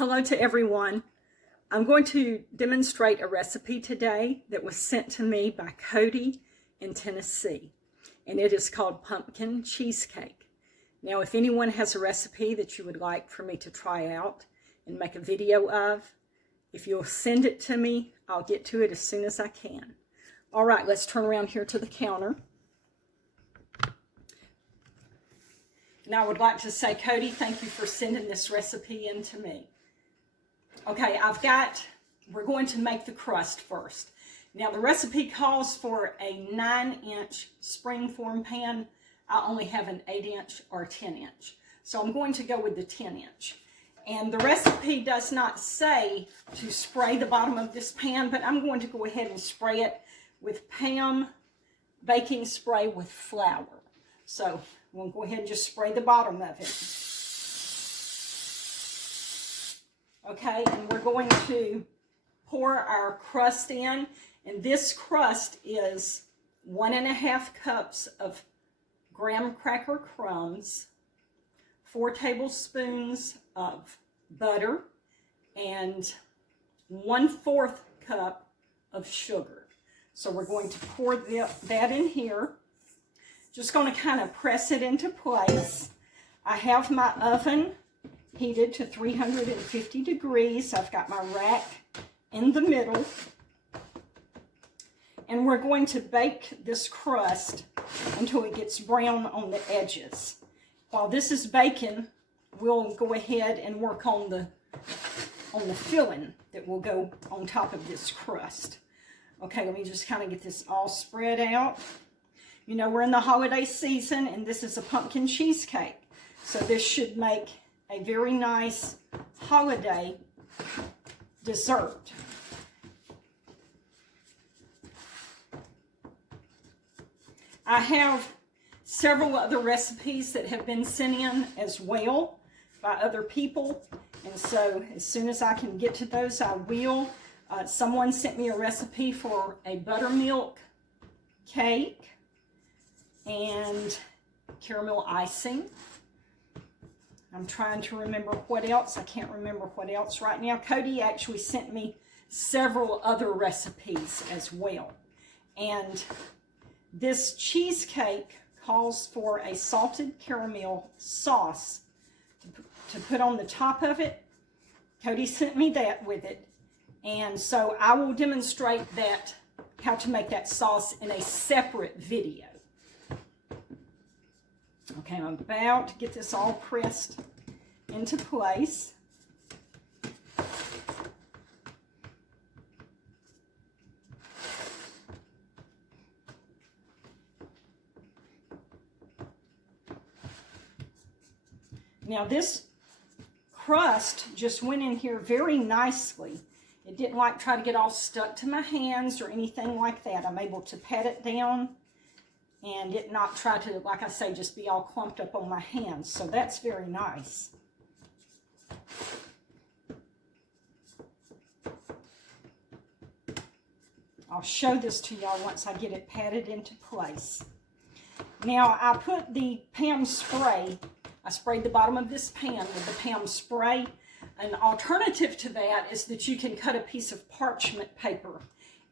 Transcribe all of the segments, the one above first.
Hello to everyone. I'm going to demonstrate a recipe today that was sent to me by Cody in Tennessee, and it is called pumpkin cheesecake. Now, if anyone has a recipe that you would like for me to try out and make a video of, if you'll send it to me, I'll get to it as soon as I can. All right, let's turn around here to the counter. Now, I would like to say, Cody, thank you for sending this recipe in to me. Okay, we're going to make the crust first. Now, the recipe calls for a 9-inch springform pan. I only have an 8-inch or 10-inch. So I'm going to go with the 10-inch. And the recipe does not say to spray the bottom of this pan, but I'm going to go ahead and spray it with Pam baking spray with flour. So we'll go ahead and just spray the bottom of it. Okay, and we're going to pour our crust in, and this crust is 1.5 cups of graham cracker crumbs, 4 tablespoons of butter, and 1/4 cup of sugar. So we're going to pour that in here. Just going to kind of press it into place. I have my oven heated to 350 degrees. I've got my rack in the middle. And we're going to bake this crust until it gets brown on the edges. While this is baking, we'll go ahead and work on the filling that will go on top of this crust. Okay, let me just kind of get this all spread out. You know, we're in the holiday season, and this is a pumpkin cheesecake. So this should make a very nice holiday dessert. I have several other recipes that have been sent in as well by other people. And so as soon as I can get to those, I will. Someone sent me a recipe for a buttermilk cake and caramel icing. I'm trying to remember what else. I can't remember what else right now. Cody actually sent me several other recipes as well. And this cheesecake calls for a salted caramel sauce to put on the top of it. Cody sent me that with it. And so I will demonstrate that, how to make that sauce in a separate video. Okay, I'm about to get this all pressed into place. Now this crust just went in here very nicely. It didn't try to get all stuck to my hands or anything like that. I'm able to pat it down and it not try to, like I say, just be all clumped up on my hands. So that's very nice. I'll show this to y'all once I get it patted into place. Now I put the Pam spray, I sprayed the bottom of this pan with the Pam spray. An alternative to that is that you can cut a piece of parchment paper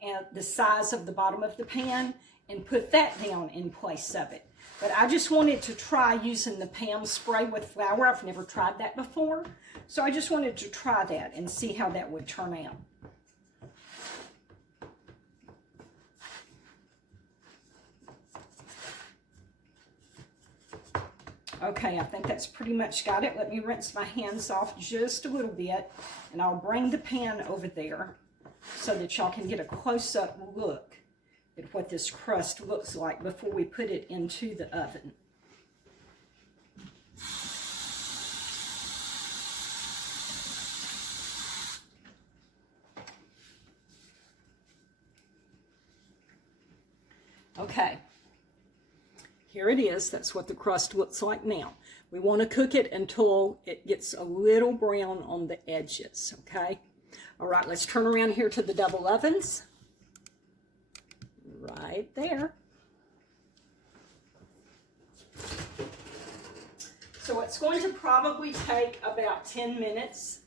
at the size of the bottom of the pan and put that down in place of it. But I just wanted to try using the Pam spray with flour. I've never tried that before. So I just wanted to try that and see how that would turn out. Okay, I think that's pretty much got it. Let me rinse my hands off just a little bit, and I'll bring the pan over there so that y'all can get a close-up look at what this crust looks like before we put it into the oven. Okay. Here it is. That's what the crust looks like now. We want to cook it until it gets a little brown on the edges, okay? All right, let's turn around here to the double ovens. Right there. So it's going to probably take about 10 minutes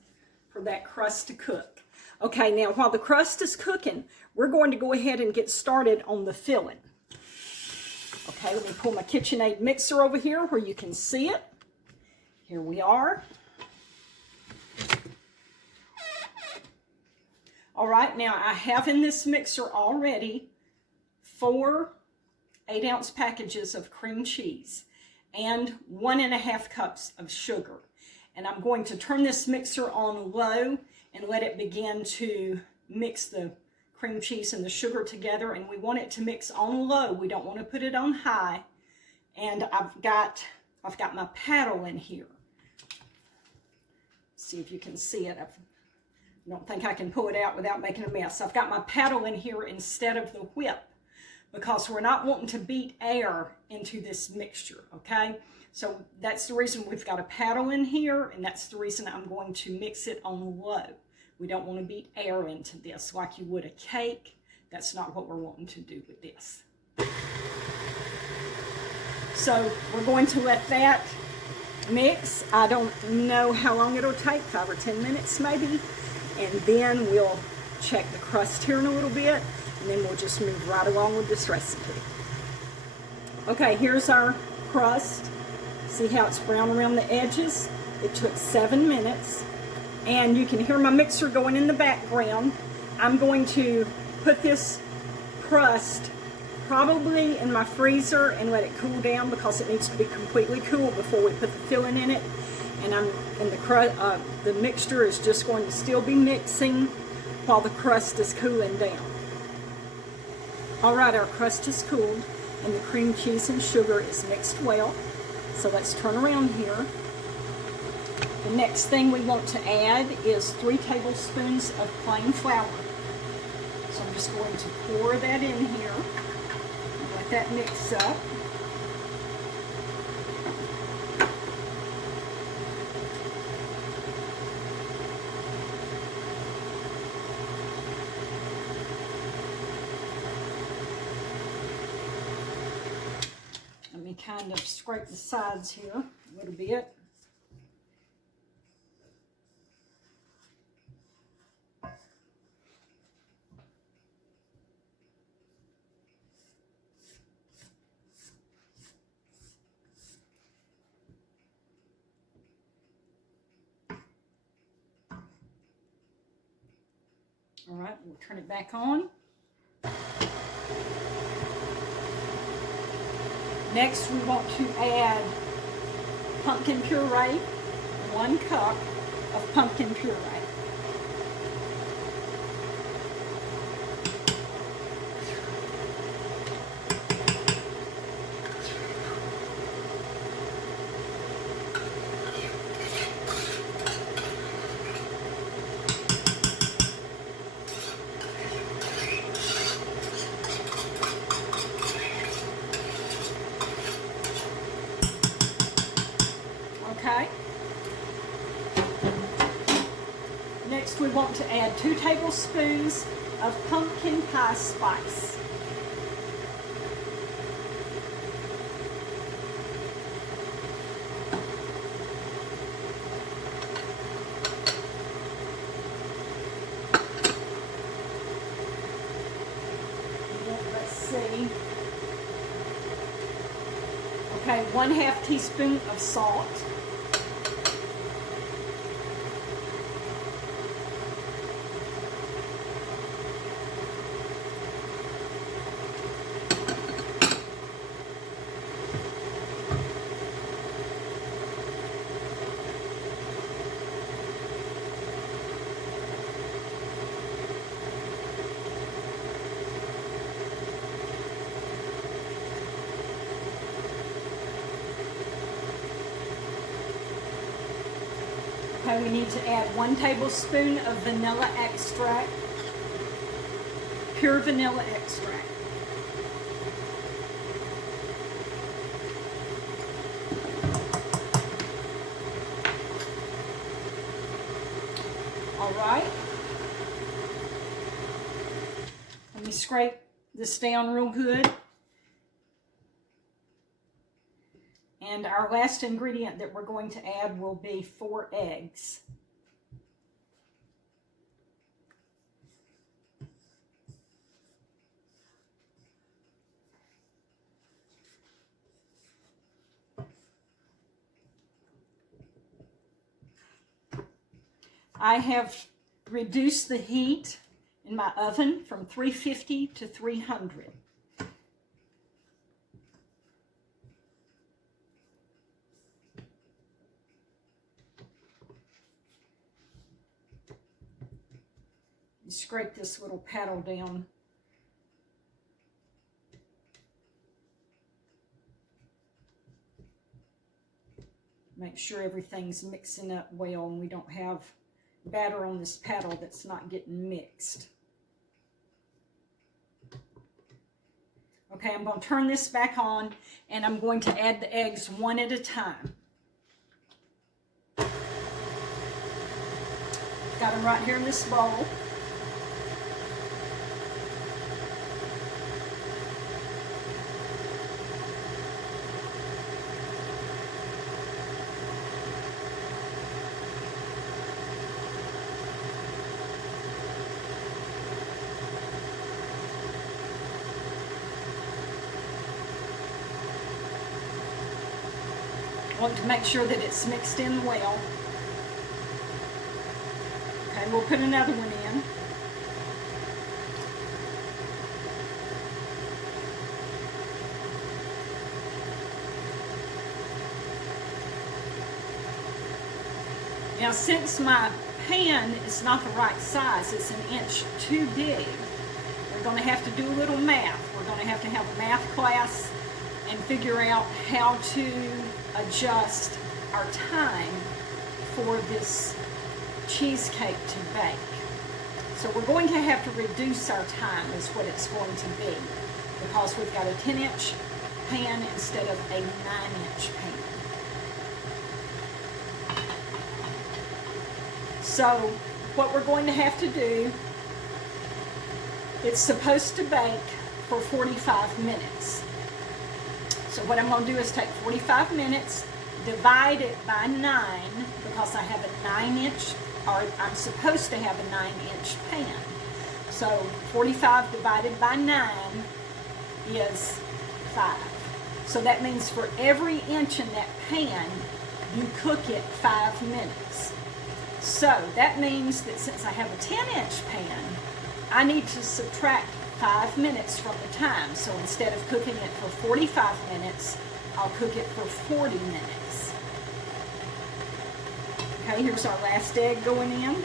for for that crust to cook. Okay, now while the crust is cooking, we're going to go ahead and get started on the filling. Okay, let me pull my KitchenAid mixer over here where you can see it. Here we are. All right, now I have in this mixer already 4 8-ounce packages of cream cheese and 1.5 cups of sugar. And I'm going to turn this mixer on low and let it begin to mix the cream cheese and the sugar together. And we want it to mix on low. We don't want to put it on high. And I've got my paddle in here. See if you can see it. I don't think I can pull it out without making a mess. I've got my paddle in here instead of the whip because we're not wanting to beat air into this mixture, okay? So that's the reason we've got a paddle in here, and that's the reason I'm going to mix it on low. We don't want to beat air into this like you would a cake. That's not what we're wanting to do with this. So we're going to let that mix. I don't know how long it'll take, 5 or 10 minutes maybe. And then we'll check the crust here in a little bit, and then we'll just move right along with this recipe. Okay, here's our crust. See how it's brown around the edges? It took 7 minutes. And you can hear my mixer going in the background. I'm going to put this crust probably in my freezer and let it cool down because it needs to be completely cool before we put the filling in it. And the mixture is just going to still be mixing while the crust is cooling down. All right, our crust is cooled and the cream cheese and sugar is mixed well. So let's turn around here. The next thing we want to add is 3 tablespoons of plain flour. So I'm just going to pour that in here and let that mix up. Let me kind of scrape the sides here a little bit. All right, we'll turn it back on. Next, we want to add pumpkin puree, 1 cup of pumpkin puree. Okay. Next, we want to add 2 tablespoons of pumpkin pie spice. Let's see. Okay, 1/2 teaspoon of salt. Okay, we need to add 1 tablespoon of vanilla extract, pure vanilla extract. All right. Let me scrape this down real good. And our last ingredient that we're going to add will be 4 eggs. I have reduced the heat in my oven from 350 to 300. You scrape this little paddle down. Make sure everything's mixing up well and we don't have batter on this paddle that's not getting mixed. Okay, I'm going to turn this back on and I'm going to add the eggs one at a time. Got them right here in this bowl. Want to make sure that it's mixed in well. Okay, we'll put another one in. Now, since my pan is not the right size, it's an inch too big, we're going to have to do a little math. We're going to have a math class and figure out how to adjust our time for this cheesecake to bake. So we're going to have to reduce our time is what it's going to be, because we've got a 10-inch pan instead of a 9-inch pan. So what we're going to have to do, it's supposed to bake for 45 minutes. So what I'm going to do is take 45 minutes, divide it by 9, because I have a 9-inch, or I'm supposed to have a 9-inch pan. So 45 divided by 9 is 5. So that means for every inch in that pan, you cook it 5 minutes. So that means that since I have a 10-inch pan, I need to subtract 5 minutes from the time. So instead of cooking it for 45 minutes, I'll cook it for 40 minutes. Okay, here's our last egg going in.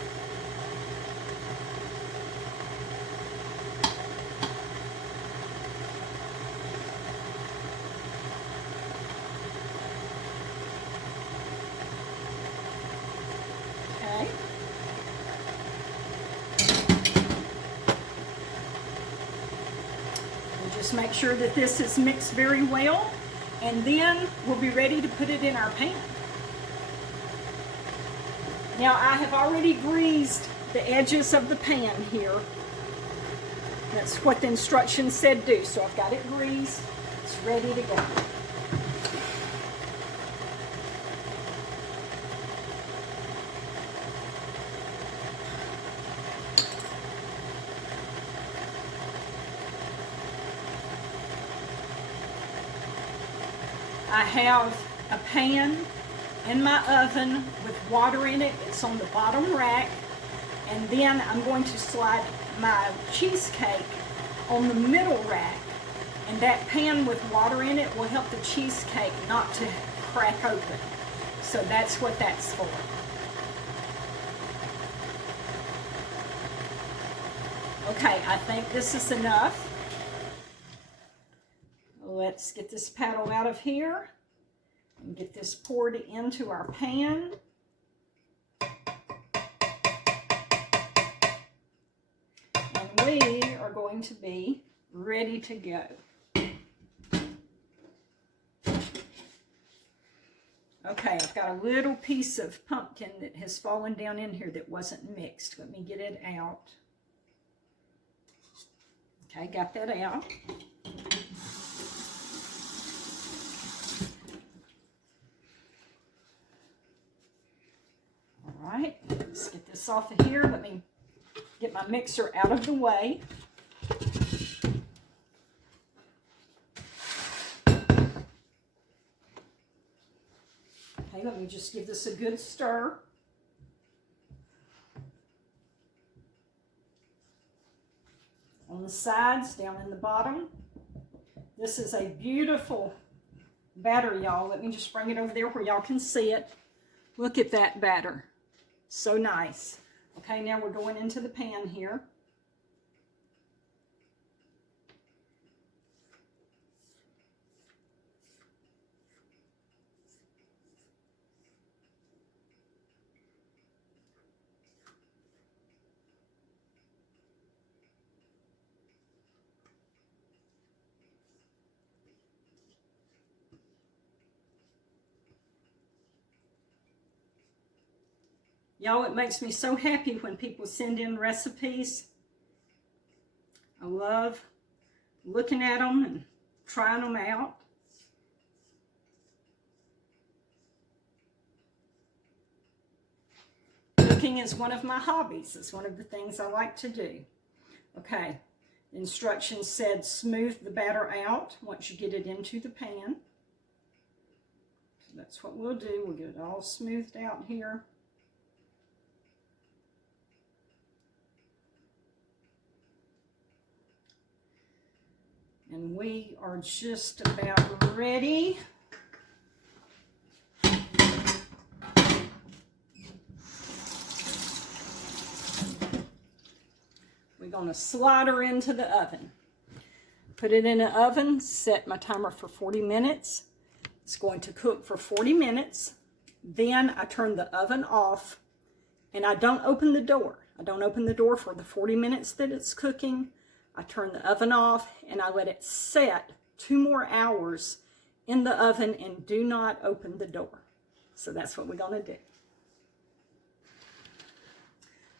Okay. Just make sure that this is mixed very well, and then we'll be ready to put it in our pan. Now I have already greased the edges of the pan here. That's what the instructions said do. So I've got it greased. It's ready to go. I have a pan in my oven with water in it. It's on the bottom rack. And then I'm going to slide my cheesecake on the middle rack. And that pan with water in it will help the cheesecake not to crack open. So that's what that's for. Okay, I think this is enough. Let's get this paddle out of here and get this poured into our pan. And we are going to be ready to go. Okay, I've got a little piece of pumpkin that has fallen down in here that wasn't mixed. Let me get it out. Okay, got that out. All right, let's get this off of here. Let me get my mixer out of the way. Okay, let me just give this a good stir. the sides, down in the bottom. This is a beautiful batter, y'all. Let me just bring it over there where y'all can see it. Look at that batter. So nice. Okay, now we're going into the pan here. Y'all, it makes me so happy when people send in recipes. I love looking at them and trying them out. Cooking is one of my hobbies. It's one of the things I like to do. Okay, the instructions said smooth the batter out once you get it into the pan. So that's what we'll do. We'll get it all smoothed out here. And we are just about ready. We're going to slide her into the oven. Put it in the oven, set my timer for 40 minutes. It's going to cook for 40 minutes. Then I turn the oven off and I don't open the door. I don't open the door for the 40 minutes that it's cooking. I turn the oven off and I let it set 2 more hours in the oven and do not open the door. So that's what we're going to do.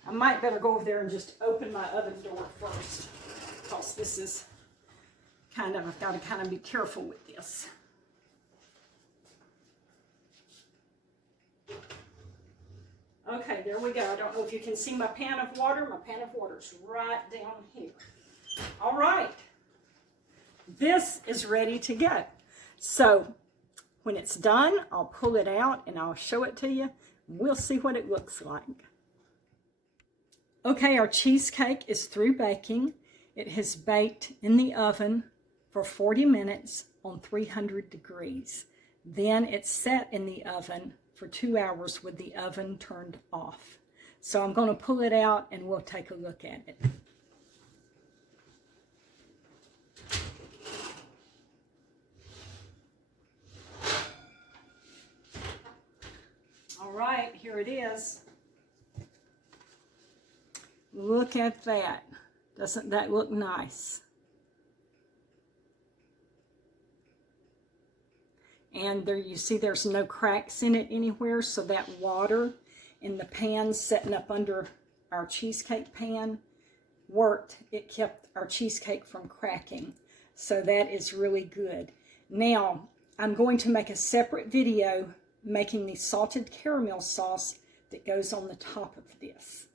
I might better go over there and just open my oven door first, because this is kind of, I've got to kind of be careful with this. Okay, there we go. I don't know if you can see my pan of water. My pan of water is right down here. All right, this is ready to go. So when it's done, I'll pull it out and I'll show it to you. We'll see what it looks like. Okay, our cheesecake is through baking. It has baked in the oven for 40 minutes on 300 degrees. Then it's set in the oven for 2 hours with the oven turned off. So I'm going to pull it out and we'll take a look at it. All right, here it is. Look at that. Doesn't that look nice? And there you see there's no cracks in it anywhere, so that water in the pan setting up under our cheesecake pan worked. It kept our cheesecake from cracking. So that is really good. Now, I'm going to make a separate video making the salted caramel sauce that goes on the top of this.